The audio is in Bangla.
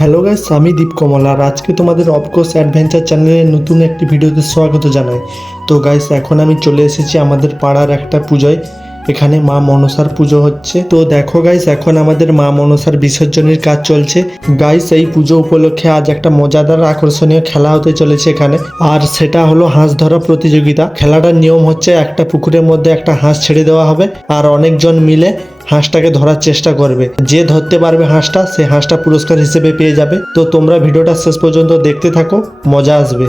হ্যালো গাইস, আমি দীপ কমল আর আজকে তোমাদের অফকোর্স অ্যাডভেঞ্চার চ্যানেলের নতুন একটি ভিডিওতে স্বাগত জানাই। তো গাইস, এখন আমি চলে এসেছি আমাদের পাড়ার একটা পুজোয়। এখানে মা মনসার পুজো হচ্ছে। তো দেখো গাইস, এখন আমাদের মা মনসার বিসর্জনের কাজ চলছে। গাইস, এই পুজো উপলক্ষে আজ একটা মজাদার আকর্ষণীয় খেলা হতে চলেছে এখানে, আর সেটা হলো হাঁস ধরা প্রতিযোগিতা। খেলাটার নিয়ম হচ্ছে একটা পুকুরের মধ্যে একটা হাঁস ছেড়ে দেওয়া হবে আর অনেকজন মিলে হাঁসটাকে ধরার চেষ্টা করবে। যে ধরতে পারবে হাঁসটা, সে হাঁসটা পুরস্কার হিসেবে পেয়ে যাবে। তো তোমরা ভিডিওটা শেষ পর্যন্ত দেখতে থাকো, মজা আসবে।